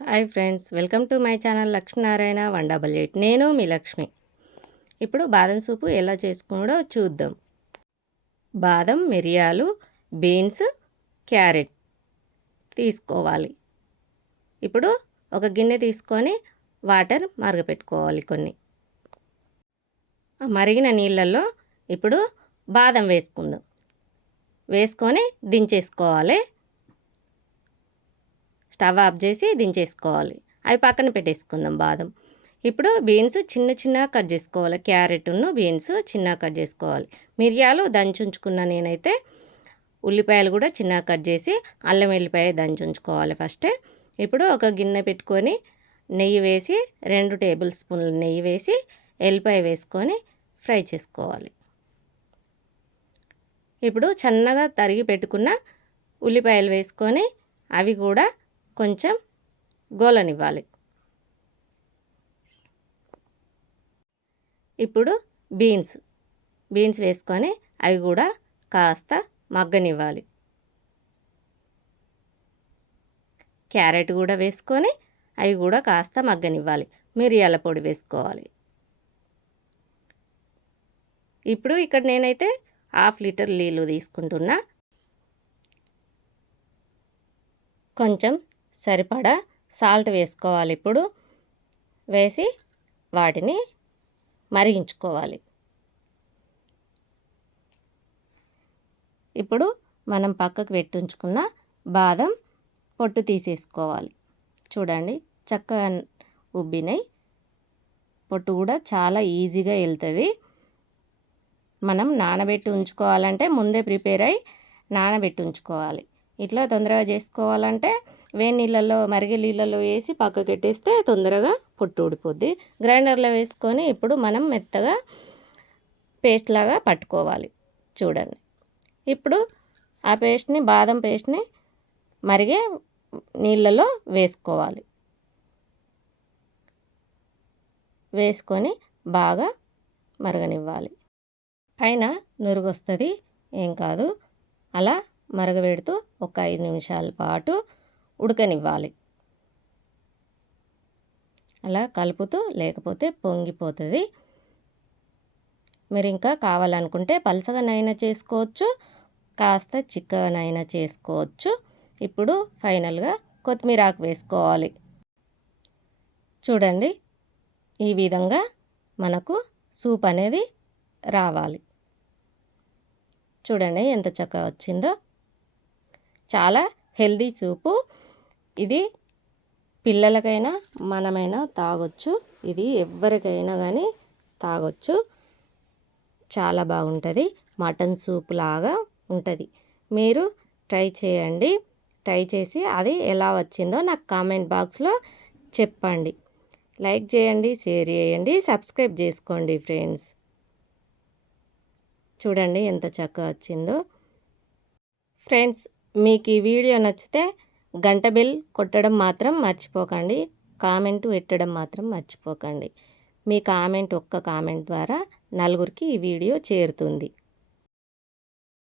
Hi friends welcome to my channel Lakshminarayana one double eight నేను మీ లక్ష్మి. ఇప్పుడు బాదం సూపు ఎలా చేసుకున్నాడో చూద్దాం. బాదం మిరియాలు బీన్స్ క్యారెట్ తీసుకోవాలి. ఇప్పుడు ఒక గిన్నె తీసుకొని వాటర్ మరగపెట్టుకోవాలి కొన్ని. మరిగిన నీళ్ళల్లో ఇప్పుడు బాదం వేసుకుందాం. వేసుకొని దించేసుకోవాలి. స్టవ్ ఆఫ్ చేసి దించేసుకోవాలి. అవి పక్కన పెట్టేసుకుందాం బాదం. ఇప్పుడు బీన్స్ చిన్న చిన్న కట్ చేసుకోవాలి. క్యారెట్ను బీన్స్ చిన్న కట్ చేసుకోవాలి. మిరియాలు దంచుంచుకున్న నేనైతే ఉల్లిపాయలు కూడా చిన్న కట్ చేసి అల్లం వెల్లిపాయ దంచుంచుకోవాలి ఫస్టే. ఇప్పుడు ఒక గిన్నె పెట్టుకొని నెయ్యి వేసి రెండు టేబుల్ స్పూన్ల నెయ్యి వేసి ఎల్లిపాయ వేసుకొని ఫ్రై చేసుకోవాలి. ఇప్పుడు సన్నగా తరిగి పెట్టుకున్న ఉల్లిపాయలు వేసుకొని అవి కూడా కొంచెం గోలనివ్వాలి. ఇప్పుడు బీన్స్. బీన్స్ వేసుకొని అవి కూడా కాస్త మగ్గనివ్వాలి. క్యారెట్ కూడా వేసుకొని అవి కూడా కాస్త మగ్గనివ్వాలి. మిరియాల పొడి వేసుకోవాలి. ఇప్పుడు ఇక్కడ నేనైతే హాఫ్ లీటర్ నీళ్ళు తీసుకుంటున్నా. కొంచెం సరిపడా సాల్ట్ వేసుకోవాలి ఇప్పుడు. వేసి వాటిని మరిగించుకోవాలి. ఇప్పుడు మనం పక్కకు పెట్టించుకున్న బాదం పొట్టు తీసేసుకోవాలి. చూడండి చక్కగా ఉబ్బినాయి పొట్టు కూడా చాలా ఈజీగా వెళ్తుంది. మనం నానబెట్టి ఉంచుకోవాలంటే ముందే ప్రిపేర్ అయ్యి నానబెట్టి ఉంచుకోవాలి. ఇట్లా తొందరగా చేసుకోవాలంటే వేడి నీళ్ళల్లో మరిగే నీళ్ళల్లో వేసి పక్కకెట్టేస్తే తొందరగా పొట్టు ఊడిపోద్ది. గ్రైండర్లో వేసుకొని ఇప్పుడు మనం మెత్తగా పేస్ట్ లాగా పట్టుకోవాలి. చూడండి. ఇప్పుడు ఆ పేస్ట్ని బాదం పేస్ట్ని మరిగే నీళ్ళలో వేసుకోవాలి. వేసుకొని బాగా మరగనివ్వాలి. పైన నురుగు వస్తుంది ఏం కాదు. అలా మరగబెడుతూ ఒక ఐదు నిమిషాల పాటు ఉడకనివ్వాలి. అలా కలుపుతూ లేకపోతే పొంగిపోతుంది. మీరు ఇంకా కావాలనుకుంటే పలసగానైనా చేసుకోవచ్చు కాస్త చిక్కగానైనా చేసుకోవచ్చు. ఇప్పుడు ఫైనల్గా కొత్తిమీర ఆకు వేసుకోవాలి. చూడండి ఈ విధంగా మనకు సూప్ అనేది రావాలి. చూడండి ఎంత చక్కగా వచ్చిందో. చాలా హెల్దీ సూపు. ఇది పిల్లలకైనా మనమైనా తాగొచ్చు. ఇది ఎవరికైనా కానీ తాగొచ్చు. చాలా బాగుంటుంది. మటన్ సూప్ లాగా ఉంటుంది. మీరు ట్రై చేయండి. ట్రై చేసి అది ఎలా వచ్చిందో నాకు కామెంట్ బాక్స్లో చెప్పండి. లైక్ చేయండి షేర్ చేయండి సబ్స్క్రైబ్ చేసుకోండి ఫ్రెండ్స్. చూడండి ఎంత చక్కగా వచ్చిందో. ఫ్రెండ్స్ మీకు ఈ వీడియో నచ్చితే గంట బెల్ కొట్టడం మాత్రం మర్చిపోకండి. కామెంట్ పెట్టడం మాత్రం మర్చిపోకండి. మీ కామెంట్ ఒక్క కామెంట్ ద్వారా నలుగురికి ఈ వీడియో చేరుతుంది.